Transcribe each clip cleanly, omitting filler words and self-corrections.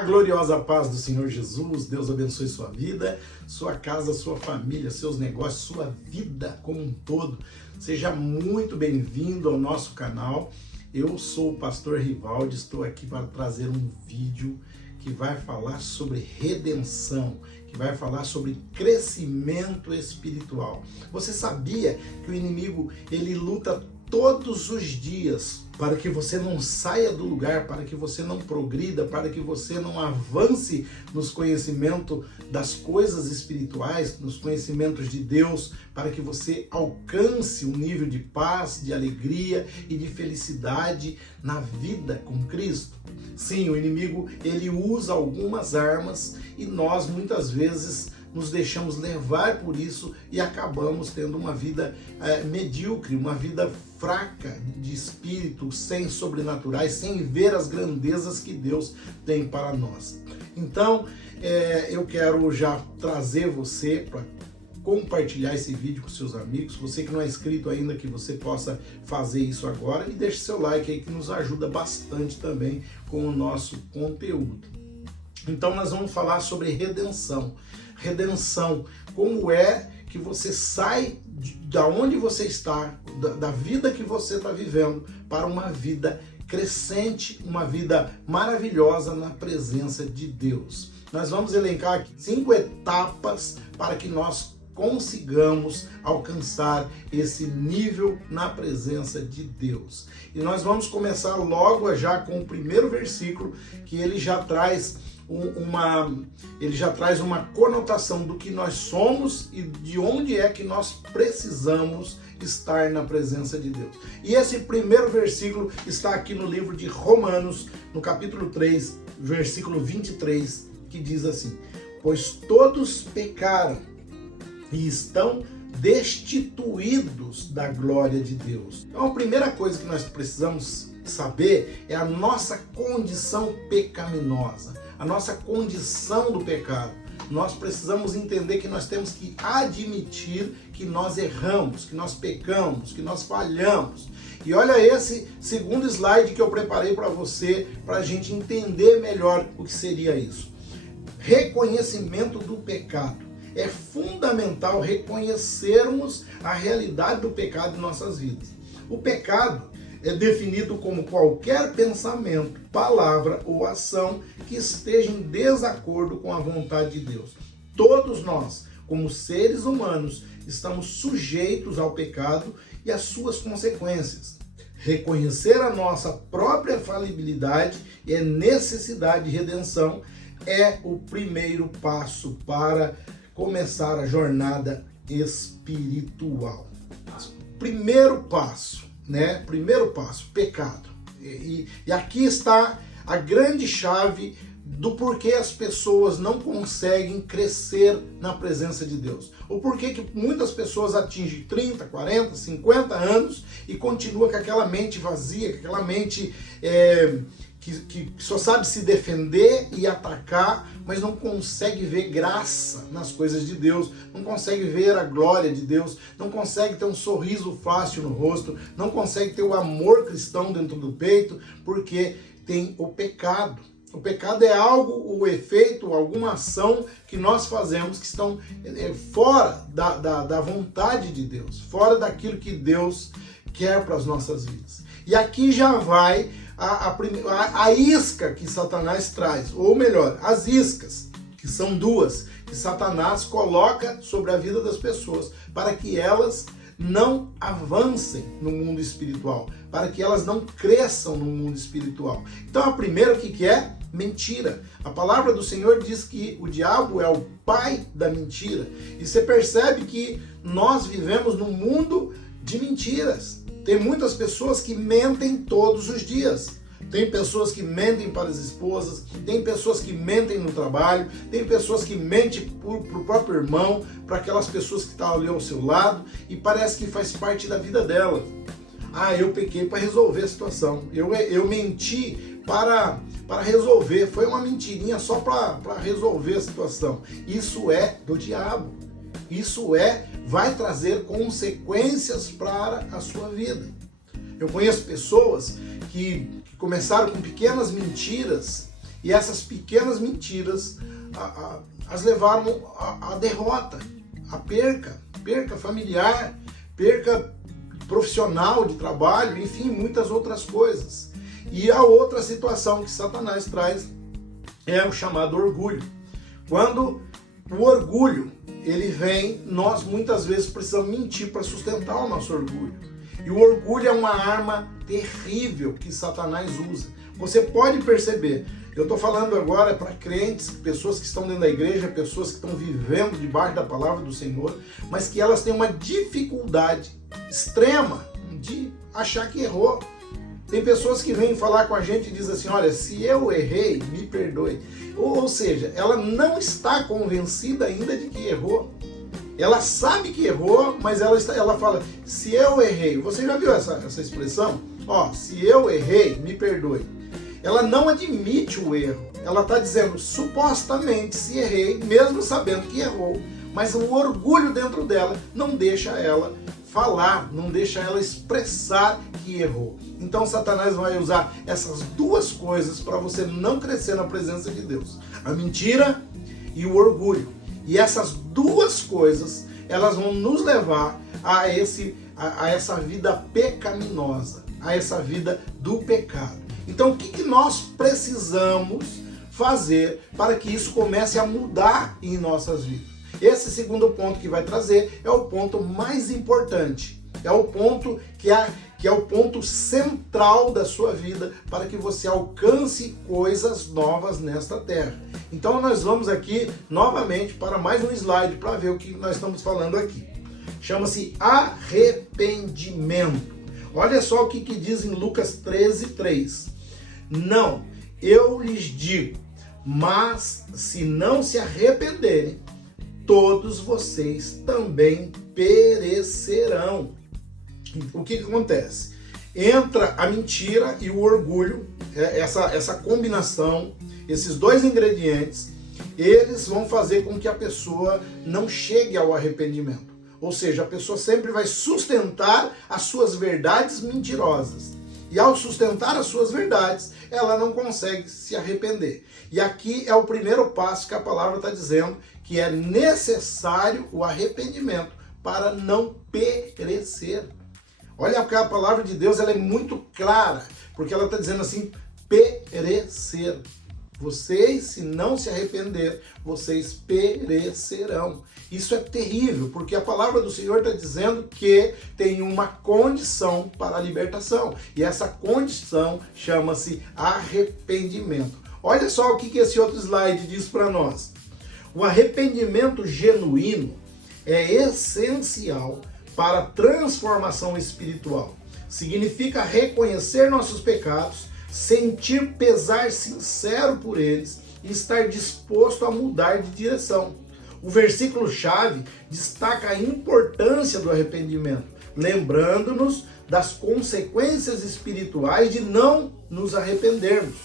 A gloriosa paz do Senhor Jesus, Deus abençoe sua vida, sua casa, sua família, seus negócios, sua vida como um todo. Seja muito bem-vindo ao nosso canal. Eu sou o pastor Rivaldi, estou aqui para trazer um vídeo que vai falar sobre redenção, que vai falar sobre crescimento espiritual. Você sabia que o inimigo, ele luta todos os dias para que você não saia do lugar, para que você não progrida, para que você não avance nos conhecimentos das coisas espirituais, nos conhecimentos de Deus, para que você alcance um nível de paz, de alegria e de felicidade na vida com Cristo. Sim, o inimigo, ele usa algumas armas e nós muitas vezes nos deixamos levar por isso e acabamos tendo uma vida medíocre, uma vida fraca de espírito, sem sobrenaturais, sem ver as grandezas que Deus tem para nós. Então, eu quero já trazer você para compartilhar esse vídeo com seus amigos. Você que não é inscrito ainda, que você possa fazer isso agora e deixe seu like aí, que nos ajuda bastante também com o nosso conteúdo. Então nós vamos falar sobre redenção. Redenção, como é que você sai da onde você está, da vida que você está vivendo, para uma vida crescente, uma vida maravilhosa na presença de Deus. Nós vamos elencar aqui 5 etapas para que nós consigamos alcançar esse nível na presença de Deus. E nós vamos começar logo já com o primeiro versículo, que ele já traz uma conotação do que nós somos e de onde é que nós precisamos estar na presença de Deus. E esse primeiro versículo está aqui no livro de Romanos, no capítulo 3, versículo 23, que diz assim: pois todos pecaram e estão destituídos da glória de Deus. Então a primeira coisa que nós precisamos saber é a nossa condição pecaminosa, a nossa condição do pecado. Nós precisamos entender que nós temos que admitir que nós erramos, que nós pecamos, que nós falhamos. E olha esse segundo slide que eu preparei para você, para a gente entender melhor o que seria isso. Reconhecimento do pecado. É fundamental reconhecermos a realidade do pecado em nossas vidas. O pecado é definido como qualquer pensamento, palavra ou ação que esteja em desacordo com a vontade de Deus. Todos nós, como seres humanos, estamos sujeitos ao pecado e às suas consequências. Reconhecer a nossa própria falibilidade e a necessidade de redenção é o primeiro passo para começar a jornada espiritual. Primeiro passo, pecado. E aqui está a grande chave do porquê as pessoas não conseguem crescer na presença de Deus. O porquê que muitas pessoas atingem 30, 40, 50 anos e continuam com aquela mente vazia, com aquela mente que só sabe se defender e atacar, mas não consegue ver graça nas coisas de Deus, não consegue ver a glória de Deus, não consegue ter um sorriso fácil no rosto, não consegue ter o amor cristão dentro do peito, porque tem o pecado. O pecado é algo, o efeito, alguma ação que nós fazemos que estão fora da vontade de Deus, fora daquilo que Deus quer para as nossas vidas. E aqui já vai a isca que Satanás traz, ou melhor, as iscas, que são duas, que Satanás coloca sobre a vida das pessoas, para que elas não avancem no mundo espiritual, para que elas não cresçam no mundo espiritual. Então a primeira, o que é? Mentira. A palavra do Senhor diz que o diabo é o pai da mentira. E você percebe que nós vivemos num mundo de mentiras. Tem muitas pessoas que mentem todos os dias. Tem pessoas que mentem para as esposas, tem pessoas que mentem no trabalho, tem pessoas que mentem para o próprio irmão, para aquelas pessoas que estão ali ao seu lado, e parece que faz parte da vida delas. Ah, eu pequei para resolver a situação, eu menti para resolver, foi uma mentirinha só para resolver a situação. Isso é do diabo, vai trazer consequências para a sua vida. Eu conheço pessoas que começaram com pequenas mentiras E essas pequenas mentiras as levaram à derrota, à perca familiar, perca profissional de trabalho, enfim, muitas outras coisas. E a outra situação que Satanás traz é o chamado orgulho. Quando o orgulho ele vem, nós muitas vezes precisamos mentir para sustentar o nosso orgulho. E o orgulho é uma arma terrível que Satanás usa. Você pode perceber, eu estou falando agora para crentes, pessoas que estão dentro da igreja, pessoas que estão vivendo debaixo da palavra do Senhor, mas que elas têm uma dificuldade extrema de achar que errou. Tem pessoas que vêm falar com a gente e dizem assim, olha, se eu errei, me perdoe. Ou seja, ela não está convencida ainda de que errou. Ela sabe que errou, mas ela fala, se eu errei, você já viu essa expressão? Ó, se eu errei, me perdoe. Ela não admite o erro. Ela está dizendo, supostamente, se errei, mesmo sabendo que errou. Mas o orgulho dentro dela não deixa ela falar, não deixa ela expressar que errou. Então Satanás vai usar essas duas coisas para você não crescer na presença de Deus. A mentira e o orgulho. E essas duas coisas, elas vão nos levar a essa vida pecaminosa, a essa vida do pecado. Então o que nós precisamos fazer para que isso comece a mudar em nossas vidas? Esse segundo ponto que vai trazer é o ponto mais importante. É o ponto que é o ponto central da sua vida para que você alcance coisas novas nesta terra. Então nós vamos aqui novamente para mais um slide para ver o que nós estamos falando aqui. Chama-se arrependimento. Olha só o que diz em Lucas 13:3. Não, eu lhes digo, mas se não se arrependerem, todos vocês também perecerão. O que acontece? Entra a mentira e o orgulho, essa combinação, esses dois ingredientes, eles vão fazer com que a pessoa não chegue ao arrependimento. Ou seja, a pessoa sempre vai sustentar as suas verdades mentirosas. E ao sustentar as suas verdades, ela não consegue se arrepender. E aqui é o primeiro passo que a palavra está dizendo, que é necessário o arrependimento para não perecer. Olha que a palavra de Deus ela é muito clara, porque ela está dizendo assim, perecer. Vocês, se não se arrepender, vocês perecerão. Isso é terrível, porque a palavra do Senhor está dizendo que tem uma condição para a libertação. E essa condição chama-se arrependimento. Olha só o que esse outro slide diz para nós. O arrependimento genuíno é essencial para a transformação espiritual. Significa reconhecer nossos pecados, sentir pesar sincero por eles e estar disposto a mudar de direção. O versículo-chave destaca a importância do arrependimento, lembrando-nos das consequências espirituais de não nos arrependermos.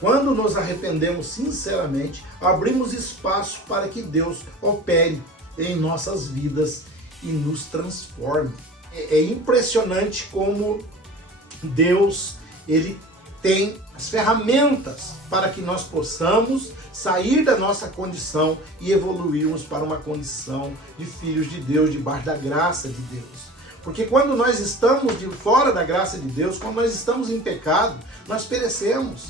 Quando nos arrependemos sinceramente, abrimos espaço para que Deus opere em nossas vidas e nos transforme. É impressionante como Deus ele tem as ferramentas para que nós possamos sair da nossa condição e evoluirmos para uma condição de filhos de Deus, debaixo da graça de Deus. Porque quando nós estamos de fora da graça de Deus, quando nós estamos em pecado, nós perecemos.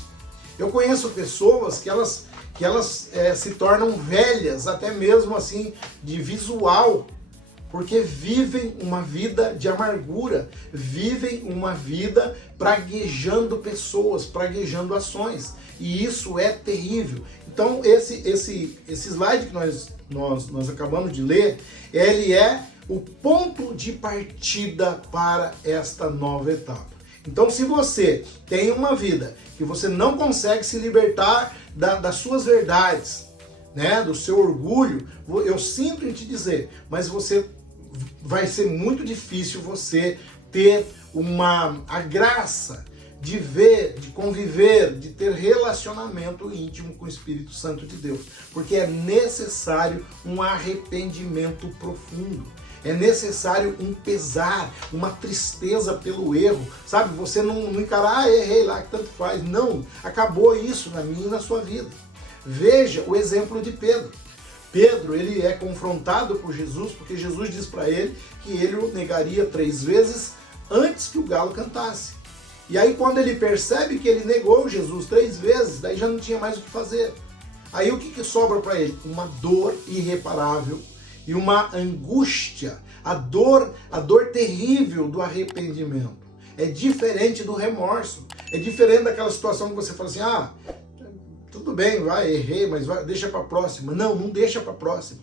Eu conheço pessoas que elas se tornam velhas, até mesmo assim, de visual, porque vivem uma vida de amargura, vivem uma vida praguejando pessoas, praguejando ações. E isso é terrível. Então esse slide que nós acabamos de ler, ele é o ponto de partida para esta nova etapa. Então se você tem uma vida que você não consegue se libertar das suas verdades, né, do seu orgulho, eu sinto em te dizer, mas vai ser muito difícil você ter a graça de ver, de conviver, de ter relacionamento íntimo com o Espírito Santo de Deus. Porque é necessário um arrependimento profundo. É necessário um pesar, uma tristeza pelo erro, sabe? Você não encarar, errei lá, que tanto faz. Não, acabou isso na minha e na sua vida. Veja o exemplo de Pedro. Pedro, ele é confrontado por Jesus, porque Jesus diz para ele que ele o negaria 3 vezes antes que o galo cantasse. E aí quando ele percebe que ele negou Jesus 3 vezes, daí já não tinha mais o que fazer. Aí o que sobra para ele? Uma dor irreparável e uma angústia, a dor terrível do arrependimento. É diferente do remorso, é diferente daquela situação que você fala assim, tudo bem, vai, errei, mas deixa para a próxima. Não deixa para a próxima.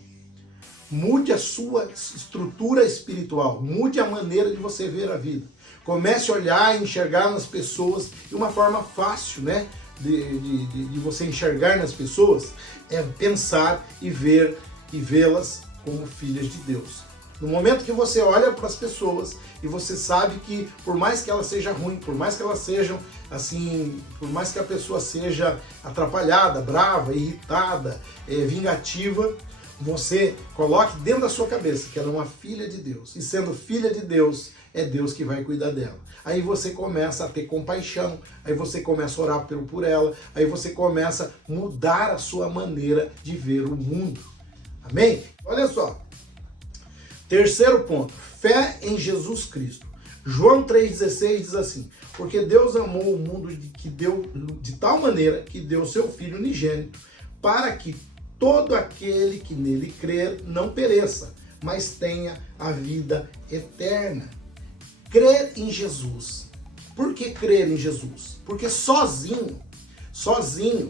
Mude a sua estrutura espiritual, mude a maneira de você ver a vida. Comece a olhar e enxergar nas pessoas de uma forma fácil, né? De você enxergar nas pessoas, é pensar e ver e vê-las como filhas de Deus. No momento que você olha para as pessoas e você sabe que por mais que ela seja ruim, por mais que elas sejam assim, por mais que a pessoa seja atrapalhada, brava, irritada, vingativa, você coloque dentro da sua cabeça que ela é uma filha de Deus. E sendo filha de Deus, é Deus que vai cuidar dela. Aí você começa a ter compaixão, aí você começa a orar por ela, aí você começa a mudar a sua maneira de ver o mundo. Amém? Olha só. Terceiro ponto, fé em Jesus Cristo. João 3,16 diz assim: porque Deus amou o mundo de tal maneira que deu seu Filho unigênito, para que todo aquele que nele crer não pereça, mas tenha a vida eterna. Crer em Jesus. Por que crer em Jesus? Porque sozinho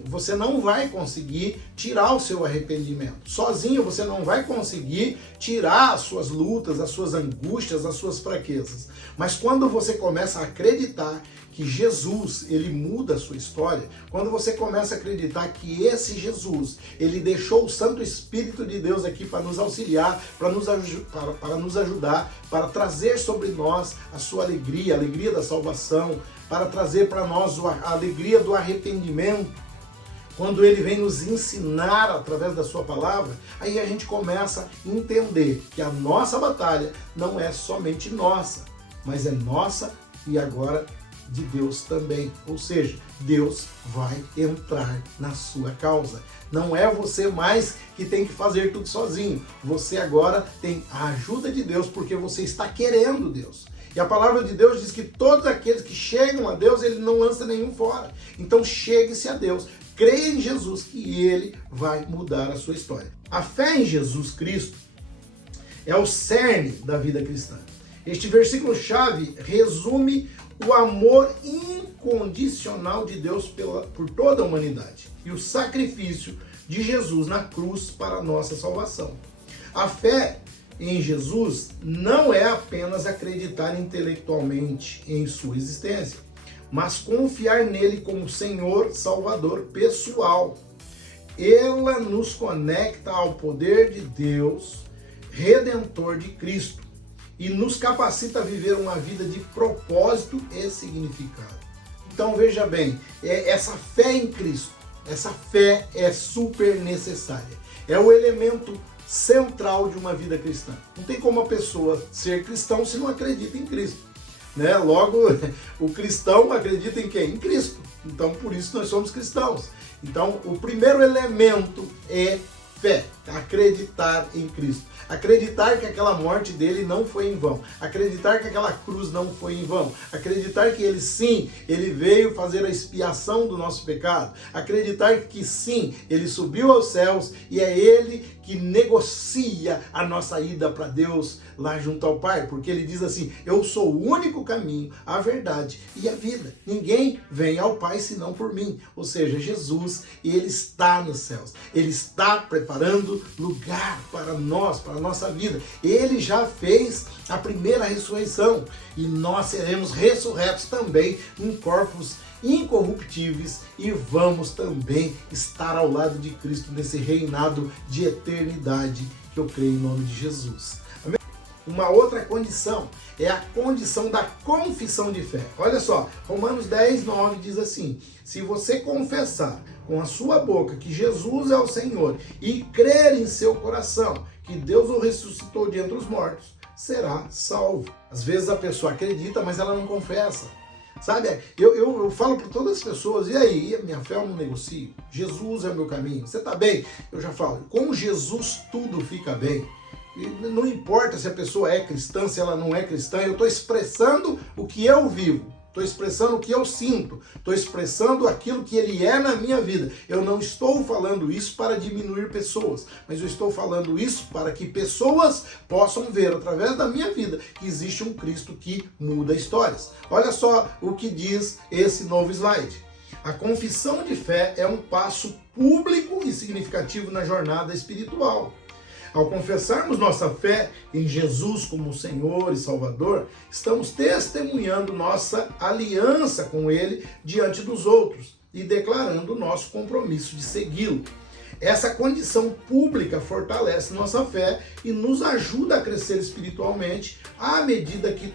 você não vai conseguir tirar o seu arrependimento. Sozinho você não vai conseguir tirar as suas lutas, as suas angústias, as suas fraquezas. Mas quando você começa a acreditar que Jesus, ele muda a sua história, quando você começa a acreditar que esse Jesus, ele deixou o Santo Espírito de Deus aqui para nos auxiliar, para nos ajudar, para trazer sobre nós a sua alegria, a alegria da salvação, para trazer para nós a alegria do arrependimento, quando ele vem nos ensinar através da sua palavra, aí a gente começa a entender que a nossa batalha não é somente nossa, mas é nossa e agora de Deus também. Ou seja, Deus vai entrar na sua causa. Não é você mais que tem que fazer tudo sozinho. Você agora tem a ajuda de Deus porque você está querendo Deus. E a palavra de Deus diz que todos aqueles que chegam a Deus, ele não lança nenhum fora. Então chegue-se a Deus. Creia em Jesus que ele vai mudar a sua história. A fé em Jesus Cristo é o cerne da vida cristã. Este versículo-chave resume o amor incondicional de Deus por toda a humanidade e o sacrifício de Jesus na cruz para a nossa salvação. A fé em Jesus não é apenas acreditar intelectualmente em sua existência, mas confiar nele como Senhor Salvador pessoal. Ela nos conecta ao poder de Deus, Redentor de Cristo, e nos capacita a viver uma vida de propósito e significado. Então veja bem, essa fé em Cristo, essa fé é super necessária. É o elemento central de uma vida cristã. Não tem como a pessoa ser cristão se não acredita em Cristo, né? Logo, o cristão acredita em quem? Em Cristo. Então, por isso nós somos cristãos. Então, o primeiro elemento é fé, acreditar em Cristo. Acreditar que aquela morte dele não foi em vão. Acreditar que aquela cruz não foi em vão. Acreditar que ele sim, ele veio fazer a expiação do nosso pecado. Acreditar que sim, ele subiu aos céus e é ele que negocia a nossa ida para Deus lá junto ao Pai. Porque ele diz assim: eu sou o único caminho, a verdade e a vida. Ninguém vem ao Pai senão por mim. Ou seja, Jesus, ele está nos céus. Ele está preparando lugar para nós, para a nossa vida. Ele já fez a primeira ressurreição e nós seremos ressurretos também em corpos incorruptíveis e vamos também estar ao lado de Cristo nesse reinado de eternidade que eu creio em nome de Jesus. Amém? Uma outra condição é a condição da confissão de fé. Olha só, Romanos 10:9 diz assim: se você confessar com a sua boca que Jesus é o Senhor e crer em seu coração que Deus o ressuscitou de entre os mortos, será salvo. Às vezes a pessoa acredita, mas ela não confessa. Sabe, eu falo para todas as pessoas, e aí, minha fé eu não negocio, Jesus é o meu caminho, você está bem? Eu já falo, com Jesus tudo fica bem. E não importa se a pessoa é cristã, se ela não é cristã, eu estou expressando o que eu vivo, estou expressando o que eu sinto, estou expressando aquilo que ele é na minha vida. Eu não estou falando isso para diminuir pessoas, mas eu estou falando isso para que pessoas possam ver através da minha vida que existe um Cristo que muda histórias. Olha só o que diz esse novo slide. A confissão de fé é um passo público e significativo na jornada espiritual. Ao confessarmos nossa fé em Jesus como Senhor e Salvador, estamos testemunhando nossa aliança com Ele diante dos outros e declarando o nosso compromisso de segui-lo. Essa condição pública fortalece nossa fé e nos ajuda a crescer espiritualmente à medida que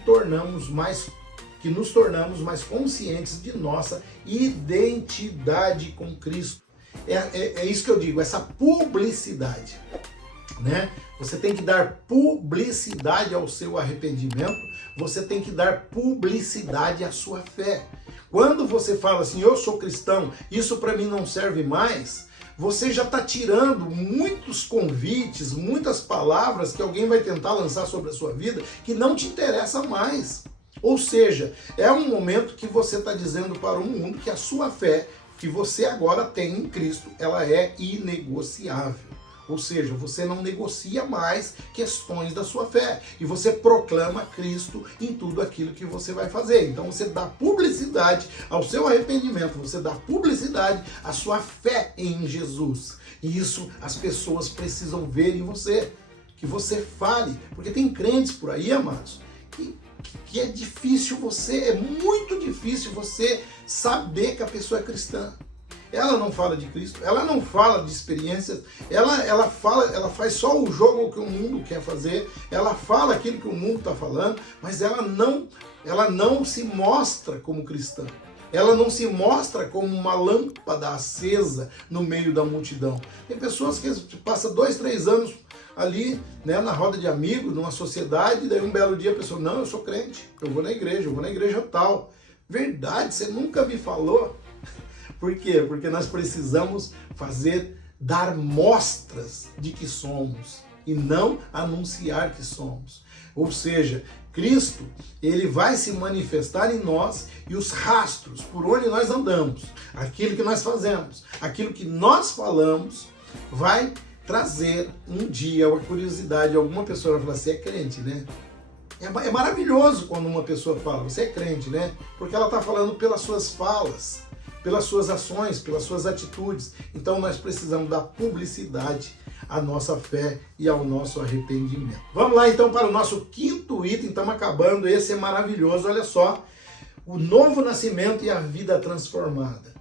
nos tornamos mais conscientes de nossa identidade com Cristo. É isso que eu digo, essa publicidade. Né? Você tem que dar publicidade ao seu arrependimento, você tem que dar publicidade à sua fé. Quando você fala assim, eu sou cristão, isso para mim não serve mais, você já está tirando muitos convites, muitas palavras que alguém vai tentar lançar sobre a sua vida que não te interessa mais. Ou seja, é um momento que você está dizendo para o mundo que a sua fé, que você agora tem em Cristo, ela é inegociável. Ou seja, você não negocia mais questões da sua fé. E você proclama Cristo em tudo aquilo que você vai fazer. Então você dá publicidade ao seu arrependimento, você dá publicidade à sua fé em Jesus. E isso as pessoas precisam ver em você. Que você fale. Porque tem crentes por aí, amados, que é difícil é muito difícil você saber que a pessoa é cristã. Ela não fala de Cristo, ela não fala de experiências, ela faz só o jogo que o mundo quer fazer, ela fala aquilo que o mundo está falando, mas ela não se mostra como cristã. Ela não se mostra como uma lâmpada acesa no meio da multidão. Tem pessoas que passam 2, 3 anos ali, né, na roda de amigos, numa sociedade, e daí um belo dia a pessoa, não, eu sou crente, eu vou na igreja tal. Verdade, você nunca me falou. Por quê? Porque nós precisamos dar mostras de que somos e não anunciar que somos. Ou seja, Cristo, ele vai se manifestar em nós e os rastros por onde nós andamos, aquilo que nós fazemos, aquilo que nós falamos, vai trazer um dia uma curiosidade. Alguma pessoa vai falar, você é crente, né? É maravilhoso quando uma pessoa fala, você é crente, né? Porque ela está falando pelas suas falas, pelas suas ações, pelas suas atitudes. Então nós precisamos dar publicidade à nossa fé e ao nosso arrependimento. Vamos lá então para o nosso quinto item, estamos acabando, esse é maravilhoso, olha só, o novo nascimento e a vida transformada.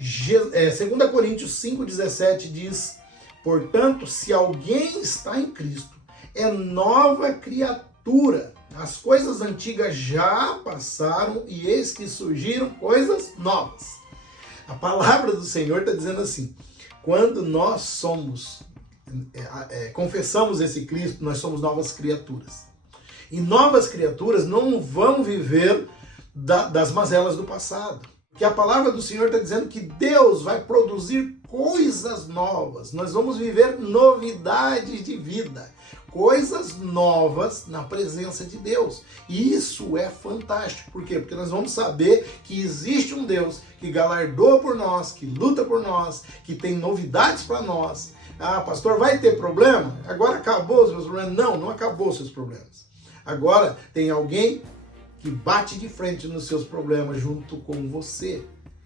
2 Coríntios 5,17 diz, portanto, se alguém está em Cristo, é nova criatura. As coisas antigas já passaram e eis que surgiram coisas novas. A palavra do Senhor está dizendo assim, quando nós confessamos esse Cristo, nós somos novas criaturas. E novas criaturas não vão viver das mazelas do passado. Porque a palavra do Senhor está dizendo que Deus vai produzir coisas novas. Nós vamos viver novidades de vida. Coisas novas na presença de Deus. E isso é fantástico. Por quê? Porque nós vamos saber que existe um Deus que galardoa por nós, que luta por nós, que tem novidades para nós. Ah, pastor, vai ter problema? Agora acabou os meus problemas? Não, não acabou os seus problemas. Agora tem alguém que bate de frente nos seus problemas junto com você,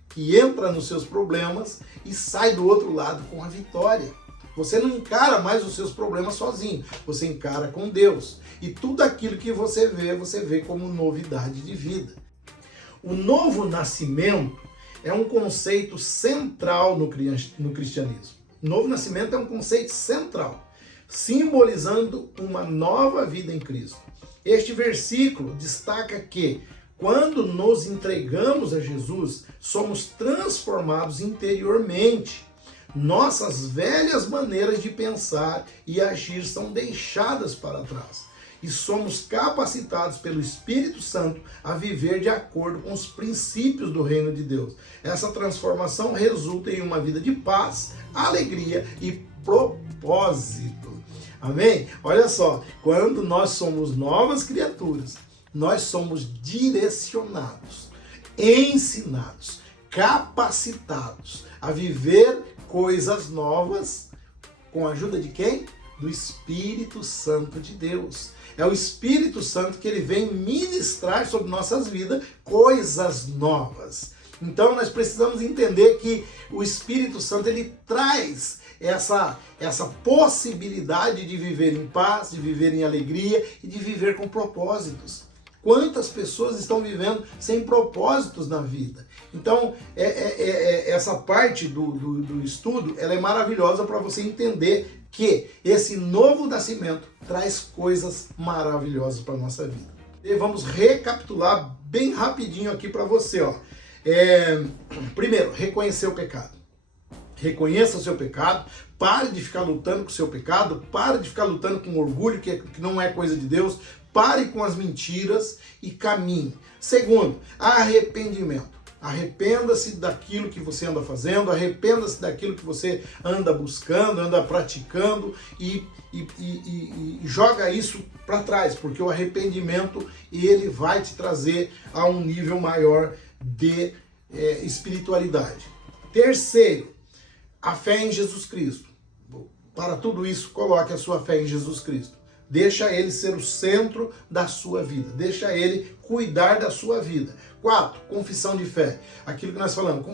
que entra nos seus problemas e sai do outro lado com a vitória. Você não encara mais os seus problemas sozinho, você encara com Deus. E tudo aquilo que você vê como novidade de vida. O novo nascimento é um conceito central no cristianismo. O novo nascimento é um conceito central, simbolizando uma nova vida em Cristo. Este versículo destaca que, quando nos entregamos a Jesus, somos transformados interiormente. Nossas velhas maneiras de pensar e agir são deixadas para trás. e somos capacitados pelo Espírito Santo a viver de acordo com os princípios do reino de Deus. Essa transformação resulta em uma vida de paz, alegria e propósito. Amém? Olha só, quando nós somos novas criaturas, nós somos direcionados, ensinados, capacitados a viver coisas novas com a ajuda de quem? Do Espírito Santo de Deus. É o Espírito Santo que ele vem ministrar sobre nossas vidas coisas novas. Então nós precisamos entender que o Espírito Santo ele traz essa possibilidade de viver em paz, de viver em alegria e de viver com propósitos. Quantas pessoas estão vivendo sem propósitos na vida? Então, essa parte do estudo ela é maravilhosa para você entender que esse novo nascimento traz coisas maravilhosas para a nossa vida. E vamos recapitular bem rapidinho aqui para você. Primeiro, reconhecer o pecado. Reconheça o seu pecado, pare de ficar lutando com o seu pecado, pare de ficar lutando com orgulho, que não é coisa de Deus, pare com as mentiras e caminhe. Segundo, arrependimento. Arrependa-se daquilo que você anda fazendo, arrependa-se daquilo que você anda buscando, anda praticando e joga isso para trás, porque o arrependimento ele vai te trazer a um nível maior de espiritualidade. Terceiro, a fé em Jesus Cristo. Para tudo isso, coloque a sua fé em Jesus Cristo. Deixa ele ser o centro da sua vida. Deixa ele cuidar da sua vida. 4, confissão de fé. Aquilo que nós falamos.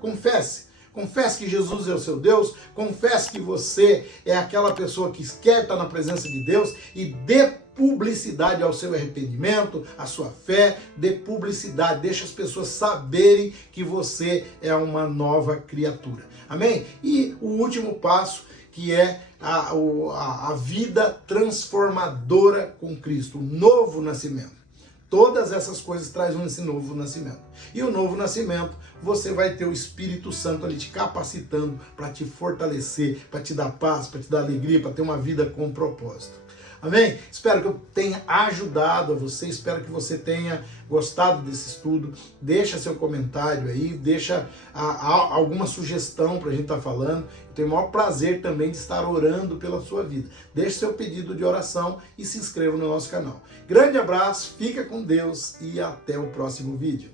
Confesse que Jesus é o seu Deus. Confesse que você é aquela pessoa que quer estar na presença de Deus e dê publicidade ao seu arrependimento, à sua fé, dê publicidade. Deixa as pessoas saberem que você é uma nova criatura. Amém? E o último passo, que é a vida transformadora com Cristo, o novo nascimento. Todas essas coisas trazem esse novo nascimento. E o novo nascimento, você vai ter o Espírito Santo ali te capacitando para te fortalecer, para te dar paz, para te dar alegria, para ter uma vida com propósito. Amém? Espero que eu tenha ajudado a você, espero que você tenha gostado desse estudo. Deixa seu comentário aí, deixa alguma sugestão para a gente estar falando. Eu tenho o maior prazer também de estar orando pela sua vida. Deixe seu pedido de oração e se inscreva no nosso canal. Grande abraço, fica com Deus e até o próximo vídeo.